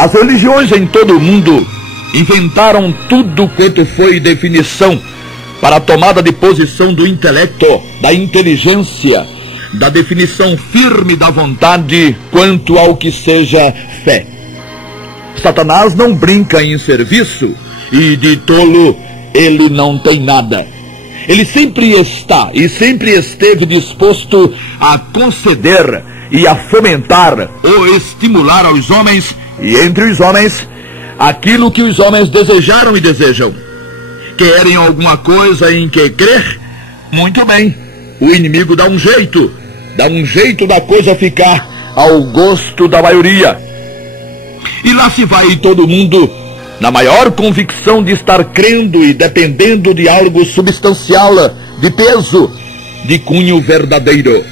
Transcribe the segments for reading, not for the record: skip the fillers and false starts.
As religiões em todo o mundo inventaram tudo quanto foi definição para a tomada de posição do intelecto, da inteligência, da definição firme da vontade quanto ao que seja fé. Satanás não brinca em serviço e de tolo ele não tem nada. Ele sempre está e sempre esteve disposto a conceder e a fomentar ou estimular aos homens e entre os homens aquilo que os homens desejaram e desejam. Querem alguma coisa em que crer? Muito bem. O inimigo dá um jeito da coisa ficar ao gosto da maioria. E lá se vai todo mundo na maior convicção de estar crendo e dependendo de algo substancial, de peso, de cunho verdadeiro.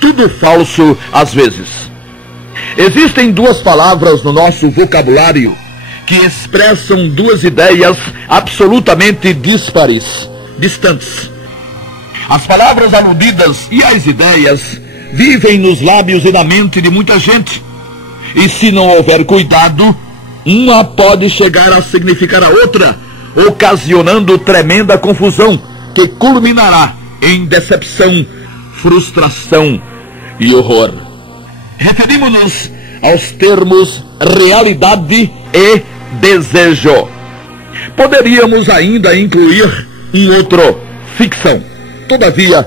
Tudo falso às vezes. Existem duas palavras no nosso vocabulário que expressam duas ideias absolutamente díspares, distantes. As palavras aludidas e as ideias vivem nos lábios e na mente de muita gente. E se não houver cuidado, uma pode chegar a significar a outra, ocasionando tremenda confusão que culminará em decepção, frustração e horror. Referimos-nos aos termos realidade e desejo. Poderíamos ainda incluir um outro, ficção. Todavia,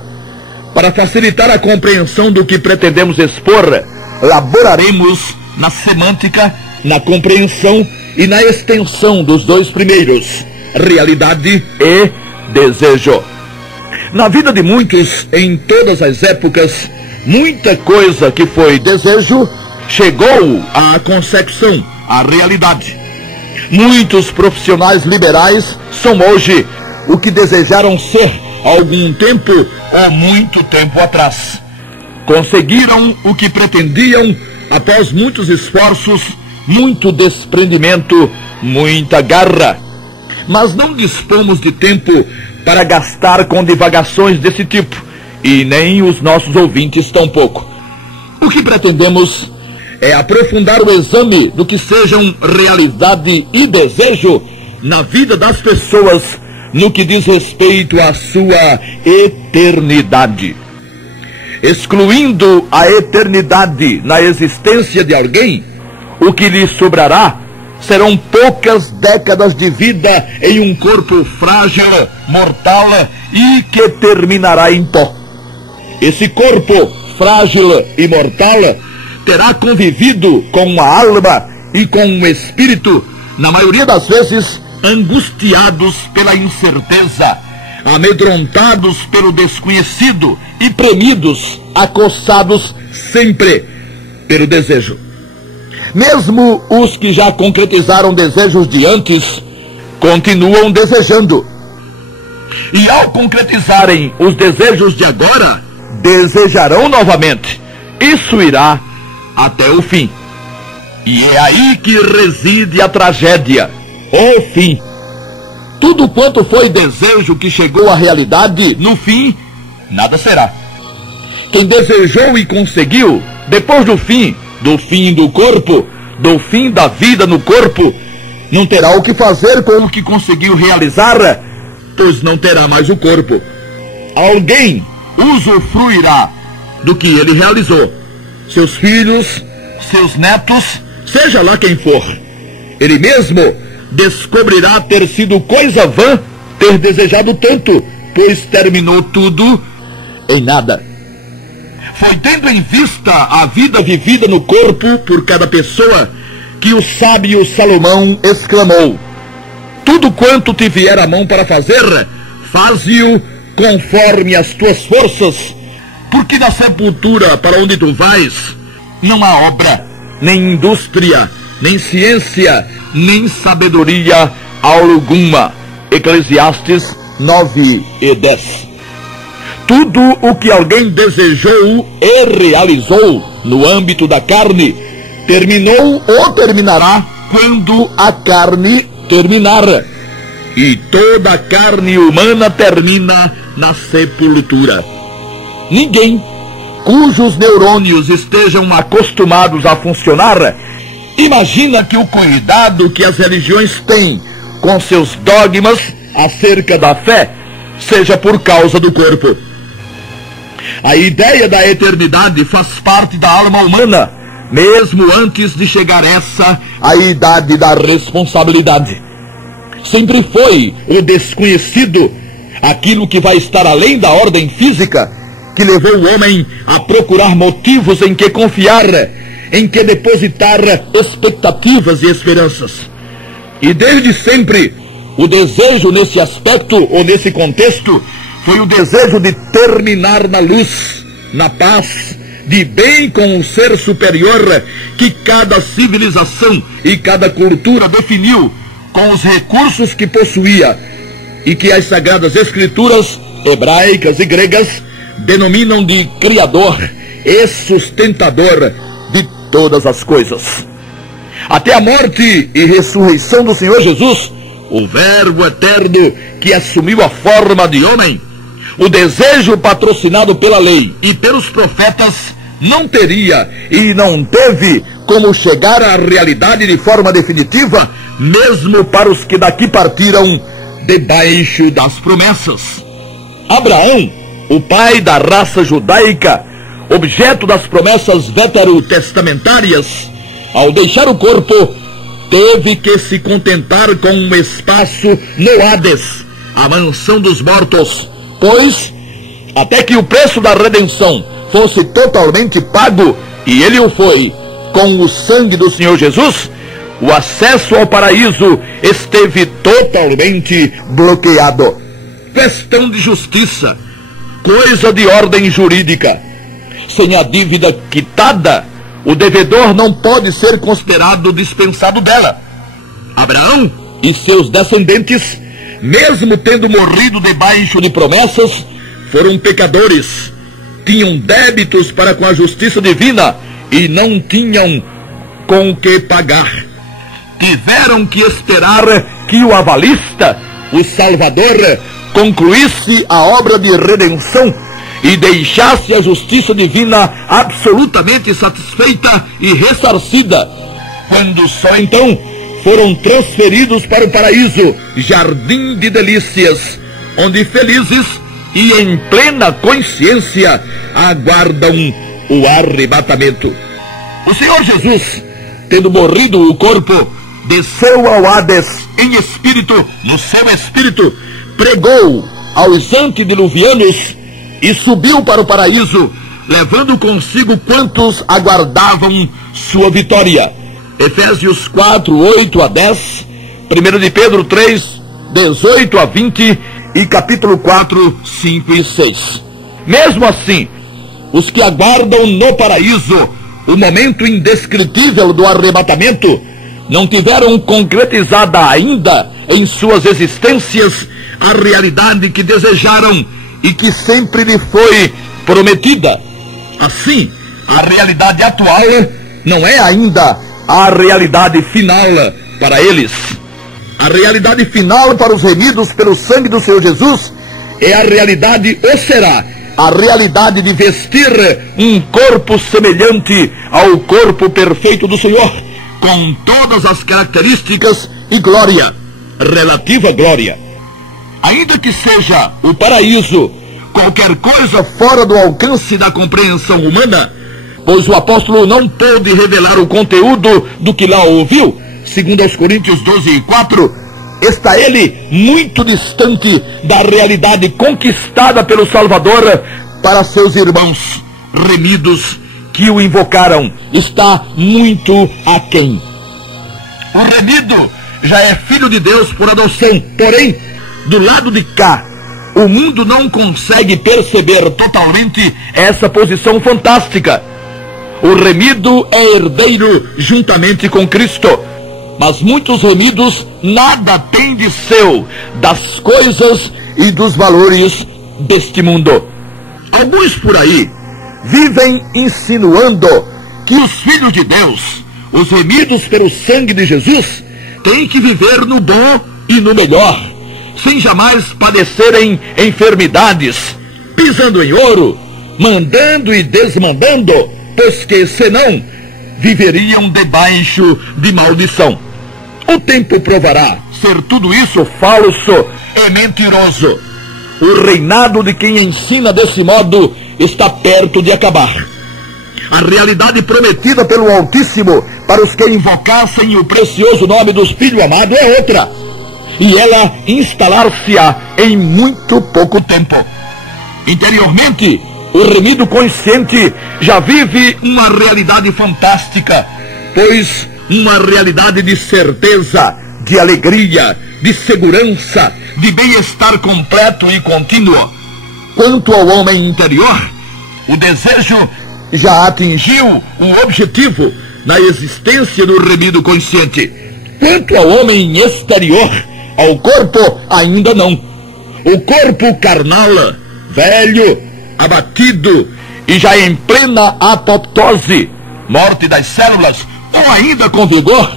para facilitar a compreensão do que pretendemos expor, laboraremos na semântica, na compreensão e na extensão dos dois primeiros, realidade e desejo. Na vida de muitos, em todas as épocas, muita coisa que foi desejo chegou à concepção, à realidade. Muitos profissionais liberais são hoje o que desejaram ser algum tempo ou muito tempo atrás. Conseguiram o que pretendiam após muitos esforços, muito desprendimento, muita garra. Mas não dispomos de tempo para gastar com divagações desse tipo, e nem os nossos ouvintes tampouco. O que pretendemos é aprofundar o exame do que sejam realidade e desejo na vida das pessoas no que diz respeito à sua eternidade. Excluindo a eternidade na existência de alguém, o que lhe sobrará serão poucas décadas de vida em um corpo frágil, mortal e que terminará em pó. Esse corpo frágil e mortal terá convivido com a alma e com o espírito, na maioria das vezes angustiados pela incerteza, amedrontados pelo desconhecido e premidos, acossados sempre pelo desejo. Mesmo os que já concretizaram desejos de antes, continuam desejando. E ao concretizarem os desejos de agora, desejarão novamente. Isso irá até o fim. E é aí que reside a tragédia, o fim. Tudo quanto foi desejo que chegou à realidade, no fim, nada será. Quem desejou e conseguiu, depois do fim do corpo, do fim da vida no corpo, não terá o que fazer com o que conseguiu realizar, pois não terá mais o corpo. Alguém usufruirá do que ele realizou. Seus filhos, seus netos, seja lá quem for. Ele mesmo descobrirá ter sido coisa vã ter desejado tanto, pois terminou tudo em nada. Foi tendo em vista a vida vivida no corpo por cada pessoa que o sábio Salomão exclamou: tudo quanto te vier à mão para fazer, faze-o conforme as tuas forças, porque na sepultura para onde tu vais, não há obra, nem indústria, nem ciência, nem sabedoria alguma. Eclesiastes 9:10. Tudo o que alguém desejou e realizou no âmbito da carne, terminou ou terminará quando a carne terminar. E toda a carne humana termina na sepultura. Ninguém cujos neurônios estejam acostumados a funcionar Imagina que o cuidado que as religiões têm com seus dogmas acerca da fé seja por causa do corpo. A ideia da eternidade faz parte da alma humana, mesmo antes de chegar à idade da responsabilidade. Sempre foi o desconhecido, aquilo que vai estar além da ordem física, que levou o homem a procurar motivos em que confiar, em que depositar expectativas e esperanças. E desde sempre, o desejo nesse aspecto, ou nesse contexto, foi o desejo de terminar na luz, na paz, de bem com o ser superior que cada civilização e cada cultura definiu com os recursos que possuía e que as Sagradas Escrituras hebraicas e gregas denominam de Criador e Sustentador de todas as coisas. Até a morte e ressurreição do Senhor Jesus, o Verbo eterno que assumiu a forma de homem, o desejo patrocinado pela lei e pelos profetas não teria e não teve como chegar à realidade de forma definitiva, mesmo para os que daqui partiram debaixo das promessas. Abraão, o pai da raça judaica, objeto das promessas veterotestamentárias, ao deixar o corpo, teve que se contentar com um espaço no Hades, a mansão dos mortos, pois, até que o preço da redenção fosse totalmente pago, e ele o foi, com o sangue do Senhor Jesus, o acesso ao paraíso esteve totalmente bloqueado. Questão de justiça, coisa de ordem jurídica. Sem a dívida quitada, o devedor não pode ser considerado dispensado dela. Abraão e seus descendentes, mesmo tendo morrido debaixo de promessas, foram pecadores, tinham débitos para com a justiça divina e não tinham com o que pagar. Tiveram que esperar que o avalista, o Salvador, concluísse a obra de redenção e deixasse a justiça divina absolutamente satisfeita e ressarcida, quando só então foram transferidos para o paraíso, jardim de delícias, onde felizes e em plena consciência aguardam o arrebatamento. O Senhor Jesus, tendo morrido o corpo, desceu ao Hades em espírito, no seu espírito, pregou aos antediluvianos e subiu para o paraíso, levando consigo quantos aguardavam sua vitória. Efésios 4, 8 a 10, 1 de Pedro 3, 18 a 20 e capítulo 4, 5 e 6. Mesmo assim, os que aguardam no paraíso o momento indescritível do arrebatamento não tiveram concretizada ainda em suas existências a realidade que desejaram e que sempre lhe foi prometida. Assim, a realidade atual não é ainda a realidade final para eles. A realidade final para os remidos pelo sangue do Senhor Jesus é a realidade, ou será, a realidade de vestir um corpo semelhante ao corpo perfeito do Senhor, com todas as características e glória, relativa glória. Ainda que seja o paraíso qualquer coisa fora do alcance da compreensão humana, pois o apóstolo não pôde revelar o conteúdo do que lá ouviu, segundo aos Coríntios 12 e 4, está ele muito distante da realidade conquistada pelo Salvador para seus irmãos remidos que o invocaram. Está muito aquém. O remido já é filho de Deus por adoção, porém, do lado de cá, o mundo não consegue perceber totalmente essa posição fantástica. O remido é herdeiro juntamente com Cristo, mas muitos remidos nada têm de seu das coisas e dos valores deste mundo. Alguns por aí vivem insinuando que os filhos de Deus, os remidos pelo sangue de Jesus, têm que viver no bom e no melhor, sem jamais padecerem enfermidades, pisando em ouro, mandando e desmandando, pois que senão viveriam debaixo de maldição. O tempo provará ser tudo isso falso e mentiroso. O reinado de quem ensina desse modo está perto de acabar. A realidade prometida pelo Altíssimo para os que invocassem o precioso nome do Filho amado é outra, e ela instalar-se-á em muito pouco tempo. Interiormente, o remido consciente já vive uma realidade fantástica, pois uma realidade de certeza, de alegria, de segurança, de bem-estar completo e contínuo. Quanto ao homem interior, o desejo já atingiu um objetivo na existência do remido consciente. Quanto ao homem exterior, ao corpo, ainda não. O corpo carnal, velho, abatido e já em plena apoptose, morte das células, ou ainda com vigor,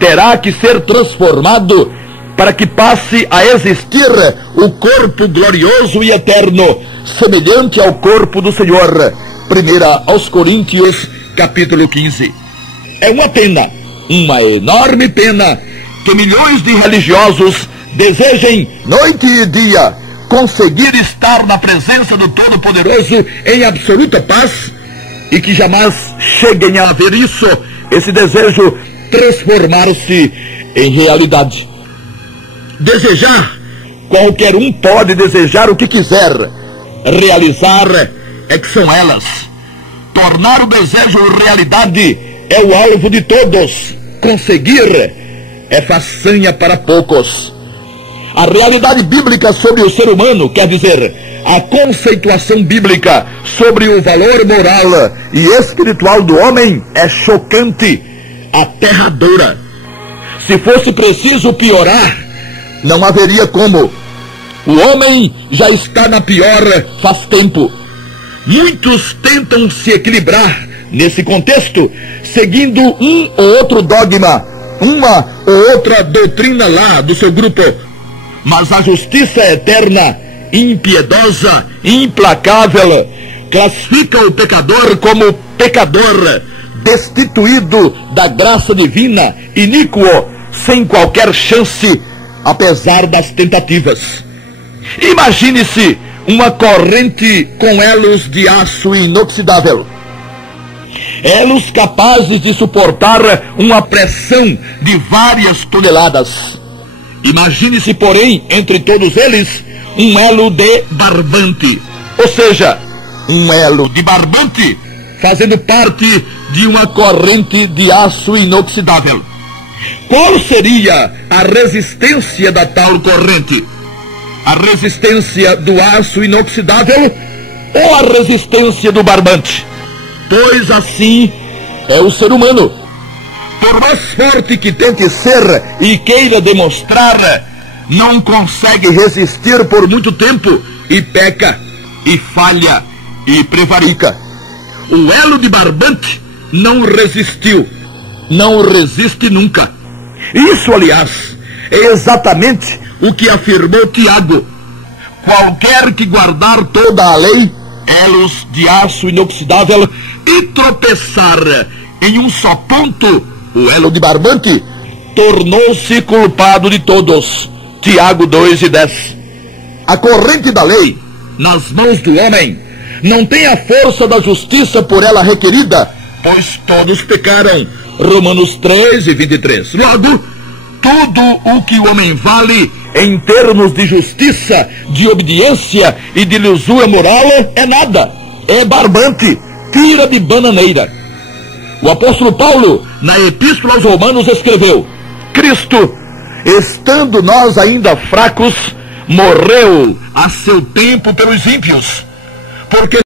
terá que ser transformado para que passe a existir o corpo glorioso e eterno, semelhante ao corpo do Senhor. 1 aos Coríntios, capítulo 15. É uma pena, uma enorme pena, que milhões de religiosos desejem, noite e dia, conseguir estar na presença do Todo-Poderoso em absoluta paz, e que jamais cheguem a ver isso, esse desejo transformar-se em realidade. Desejar, qualquer um pode desejar o que quiser. Realizar é que são elas. Tornar o desejo realidade é o alvo de todos. Conseguir é façanha para poucos. A realidade bíblica sobre o ser humano, quer dizer, a conceituação bíblica sobre o valor moral e espiritual do homem é chocante, aterradora. Se fosse preciso piorar, não haveria como. O homem já está na pior faz tempo. Muitos tentam se equilibrar nesse contexto, seguindo um ou outro dogma, uma ou outra doutrina lá do seu grupo. Mas a justiça eterna, impiedosa, implacável, classifica o pecador como pecador, destituído da graça divina, iníquo, sem qualquer chance, apesar das tentativas. Imagine-se uma corrente com elos de aço inoxidável. Elos capazes de suportar uma pressão de várias toneladas. Imagine-se, porém, entre todos eles, um elo de barbante. Ou seja, um elo de barbante fazendo parte de uma corrente de aço inoxidável. Qual seria a resistência da tal corrente? A resistência do aço inoxidável ou a resistência do barbante? Pois assim é o ser humano. Por mais forte que tente ser e queira demonstrar, não consegue resistir por muito tempo e peca, e falha, e prevarica. O elo de barbante não resistiu, não resiste nunca. Isso, aliás, é exatamente o que afirmou Tiago. Qualquer que guardar toda a lei, elos de aço inoxidável, e tropeçar em um só ponto, o elo de barbante, tornou-se culpado de todos. Tiago 2:10. A corrente da lei, nas mãos do homem, não tem a força da justiça por ela requerida, pois todos pecaram. Romanos 3:23. Logo, tudo o que o homem vale em termos de justiça, de obediência e de lisura moral é nada, é barbante, tira de bananeira. O apóstolo Paulo, na Epístola aos Romanos, escreveu: Cristo, estando nós ainda fracos, morreu a seu tempo pelos ímpios, porque